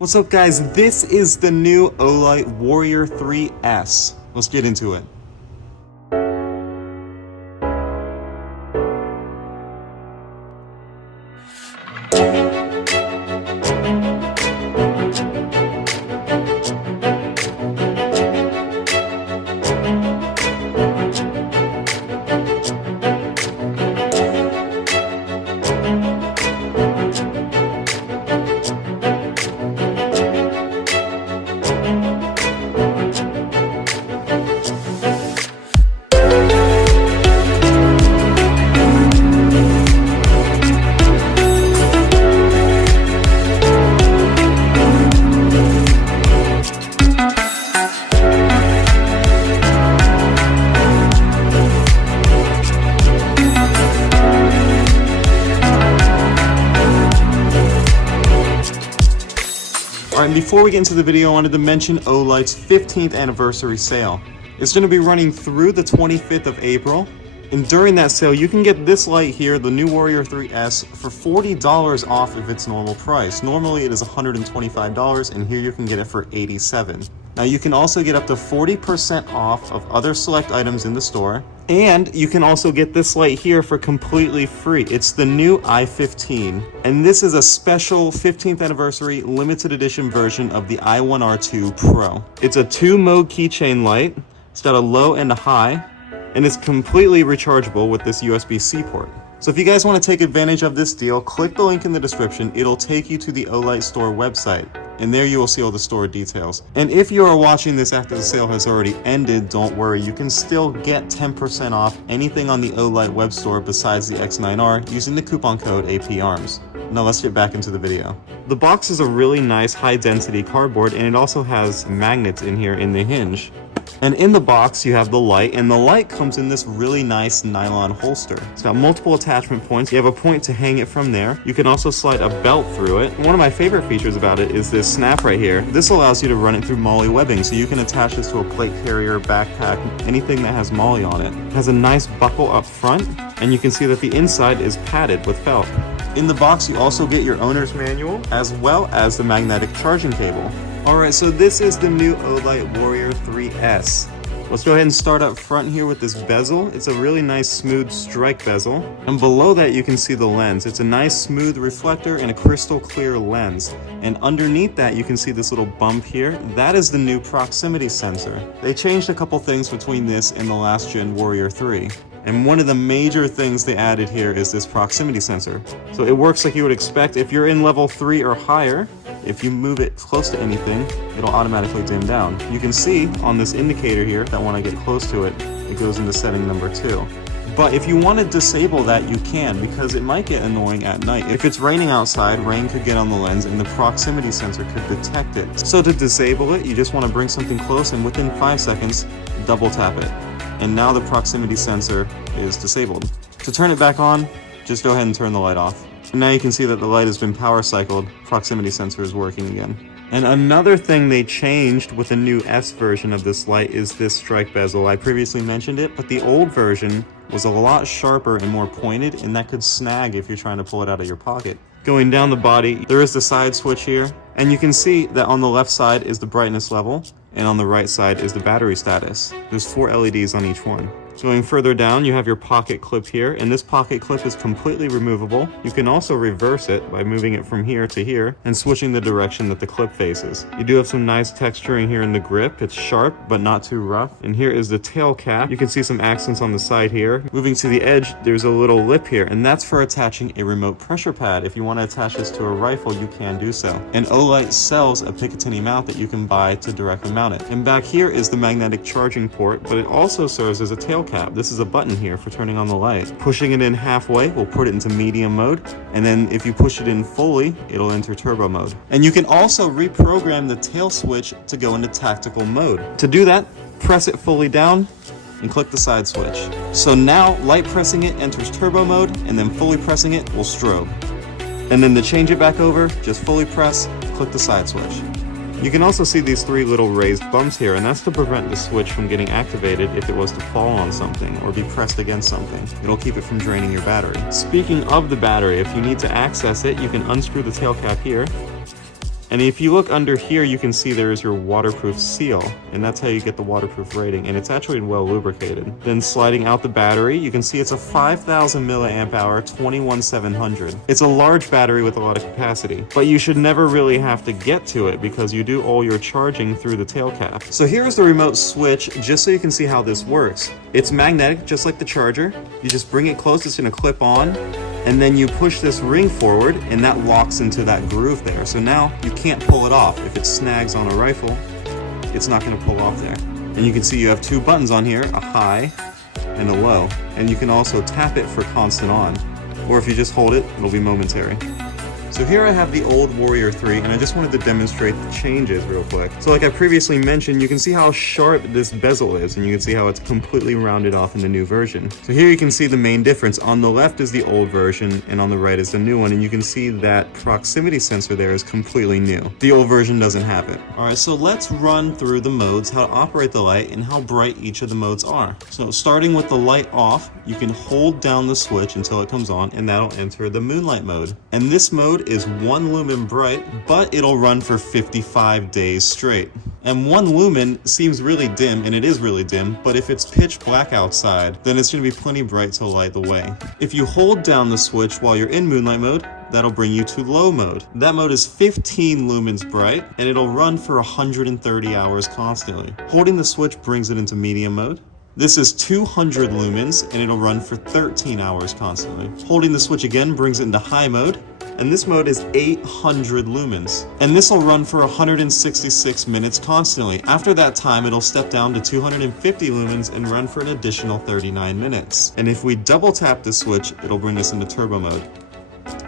What's up guys, this is the new Olight Warrior 3S. Let's get into it. Alright, before we get into the video, I wanted to mention Olight's 15th anniversary sale. It's going to be running through the 25th of April, and during that sale you can get this light here, the new Warrior 3S, for $40 off of its normal price. Normally it is $125, and here you can get it for $87. Now you can also get up to 40% off of other select items in the store, and you can also get this light here for completely free. It's the new i15, and this is a special 15th anniversary limited edition version of the i1R2 Pro. It's a 2-mode keychain light. It's got a low and a high, and it's completely rechargeable with this USB-C port. So if you guys want to take advantage of this deal, click the link in the description. It'll take you to the Olight store website, and there you will see all the store details. And if you are watching this after the sale has already ended, don't worry, you can still get 10% off anything on the Olight web store besides the X9R using the coupon code APARMS. Now let's get back into the video. The box is a really nice high density cardboard, and it also has magnets in here in the hinge. And in the box you have the light, and the light comes in this really nice nylon holster. It's got multiple attachment points. You have a point to hang it from there. You can also slide a belt through it. One of my favorite features about it is this snap right here. This allows you to run it through MOLLE webbing, so you can attach this to a plate carrier, backpack, anything that has MOLLE on it. It has a nice buckle up front, and you can see that the inside is padded with felt. In the box you also get your owner's manual as well as the magnetic charging cable. Alright, so this is the new Olight Warrior 3S. Let's go ahead and start up front here with this bezel. It's a really nice smooth strike bezel. And below that you can see the lens. It's a nice smooth reflector and a crystal clear lens. And underneath that you can see this little bump here. That is the new proximity sensor. They changed a couple things between this and the last gen Warrior 3. And one of the major things they added here is this proximity sensor. So it works like you would expect. If you're in level 3 or higher, if you move it close to anything, it'll automatically dim down. You can see on this indicator here that when I get close to it, it goes into setting number 2. But if you want to disable that, you can, because it might get annoying at night. If it's raining outside, rain could get on the lens and the proximity sensor could detect it. So to disable it, you just want to bring something close, and within 5 seconds, double tap it. And now the proximity sensor is disabled. To turn it back on, just go ahead and turn the light off. And now you can see that the light has been power cycled, proximity sensor is working again. And another thing they changed with the new S version of this light is this strike bezel. I previously mentioned it, but the old version was a lot sharper and more pointed, and that could snag if you're trying to pull it out of your pocket. Going down the body, there is the side switch here, and you can see that on the left side is the brightness level, and on the right side is the battery status. There's 4 LEDs on each one. Going further down, you have your pocket clip here, and this pocket clip is completely removable. You can also reverse it by moving it from here to here and switching the direction that the clip faces. You do have some nice texturing here in the grip. It's sharp, but not too rough. And here is the tail cap. You can see some accents on the side here. Moving to the edge, there's a little lip here, and that's for attaching a remote pressure pad. If you want to attach this to a rifle, you can do so. And Olight sells a Picatinny mount that you can buy to directly mount it. And back here is the magnetic charging port, but it also serves as a tail cap. This is a button here for turning on the light. Pushing it in halfway will put it into medium mode, and then if you push it in fully, it'll enter turbo mode. And you can also reprogram the tail switch to go into tactical mode. To do that, press it fully down and click the side switch. So now light pressing it enters turbo mode, and then fully pressing it will strobe. And then to change it back over, just fully press, click the side switch. You can also see these 3 little raised bumps here, and that's to prevent the switch from getting activated if it was to fall on something or be pressed against something. It'll keep it from draining your battery. Speaking of the battery, if you need to access it, you can unscrew the tail cap here, And if you look under here, you can see there is your waterproof seal, and that's how you get the waterproof rating, and it's actually well lubricated. Then sliding out the battery, you can see it's a 5,000 milliamp hour 21700. It's a large battery with a lot of capacity, but you should never really have to get to it because you do all your charging through the tail cap. So here is the remote switch, just so you can see how this works. It's magnetic, just like the charger. You just bring it close, it's gonna clip on, and then you push this ring forward and that locks into that groove there. So now you can't pull it off. If it snags on a rifle, it's not going to pull off there. And you can see you have two buttons on here, a high and a low. And you can also tap it for constant on. Or if you just hold it, it'll be momentary. So here I have the old Warrior 3, and I just wanted to demonstrate the changes real quick. So like I previously mentioned, you can see how sharp this bezel is, and you can see how it's completely rounded off in the new version. So here you can see the main difference. On the left is the old version, and on the right is the new one, and you can see that proximity sensor there is completely new. The old version doesn't have it. Alright, so let's run through the modes, how to operate the light, and how bright each of the modes are. So starting with the light off, you can hold down the switch until it comes on, and that'll enter the moonlight mode. And this mode is 1 lumen bright, but it'll run for 55 days straight. And 1 lumen seems really dim, and it is really dim, but if it's pitch black outside, then it's going to be plenty bright to light the way. If you hold down the switch while you're in moonlight mode, that'll bring you to low mode. That mode is 15 lumens bright, and it'll run for 130 hours constantly. Holding the switch brings it into medium mode. This is 200 lumens, and it'll run for 13 hours constantly. Holding the switch again brings it into high mode, and this mode is 800 lumens. And this will run for 166 minutes constantly. After that time, it'll step down to 250 lumens and run for an additional 39 minutes. And if we double tap the switch, it'll bring us into turbo mode.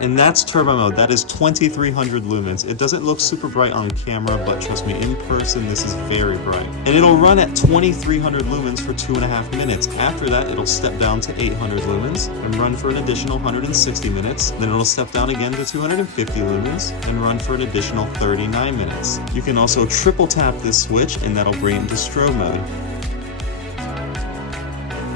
And that's turbo mode. That is 2300 lumens. It doesn't look super bright on camera, but trust me, in person, this is very bright. And it'll run at 2300 lumens for 2.5 minutes. After that, it'll step down to 800 lumens and run for an additional 160 minutes. Then it'll step down again to 250 lumens and run for an additional 39 minutes. You can also triple tap this switch, and that'll bring it into strobe mode.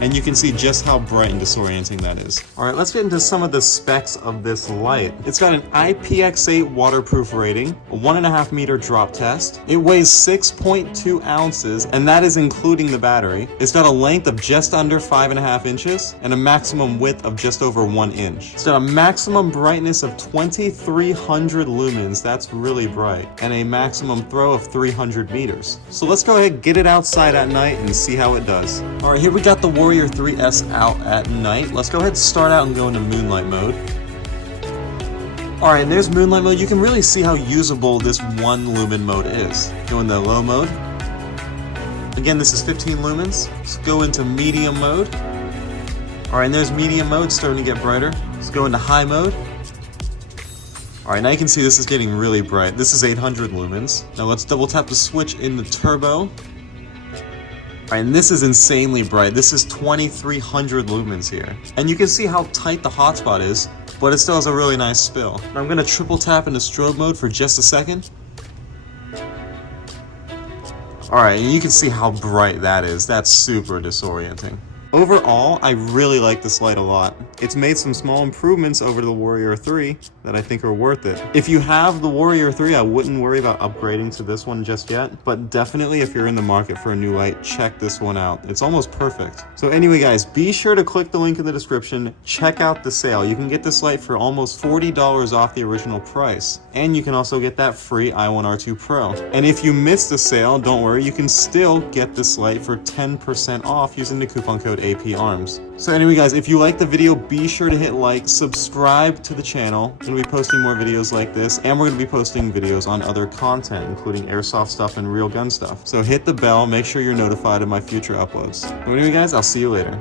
And you can see just how bright and disorienting that is. Alright, let's get into some of the specs of this light. It's got an IPX8 waterproof rating, a 1.5 meter drop test. It weighs 6.2 ounces, and that is including the battery. It's got a length of just under 5.5 inches, and a maximum width of just over 1 inch. It's got a maximum brightness of 2300 lumens, that's really bright, and a maximum throw of 300 meters. So let's go ahead and get it outside at night and see how it does. Alright, here we got the Warrior 3S out at night. Let's go ahead and start out and go into moonlight mode. Alright, and there's moonlight mode. You can really see how usable this 1 lumen mode is. Go into low mode. Again, this is 15 lumens. Let's go into medium mode. Alright, and there's medium mode starting to get brighter. Let's go into high mode. Alright, now you can see this is getting really bright. This is 800 lumens. Now let's double tap the switch in the turbo. Alright, and this is insanely bright. This is 2300 lumens here. And you can see how tight the hotspot is, but it still has a really nice spill. Now I'm going to triple tap into strobe mode for just a second. Alright, and you can see how bright that is. That's super disorienting. Overall, I really like this light a lot. It's made some small improvements over the Warrior 3 that I think are worth it. If you have the Warrior 3, I wouldn't worry about upgrading to this one just yet, but definitely if you're in the market for a new light, check this one out. It's almost perfect. So anyway guys, be sure to click the link in the description, check out the sale. You can get this light for almost $40 off the original price, and you can also get that free i1R2 Pro. And if you missed the sale, don't worry, you can still get this light for 10% off using the coupon code APARMS. So anyway guys, if you liked the video, be sure to hit like, subscribe to the channel. I'm going to be posting more videos like this, and we're going to be posting videos on other content, including airsoft stuff and real gun stuff. So hit the bell, make sure you're notified of my future uploads. Anyway guys, I'll see you later.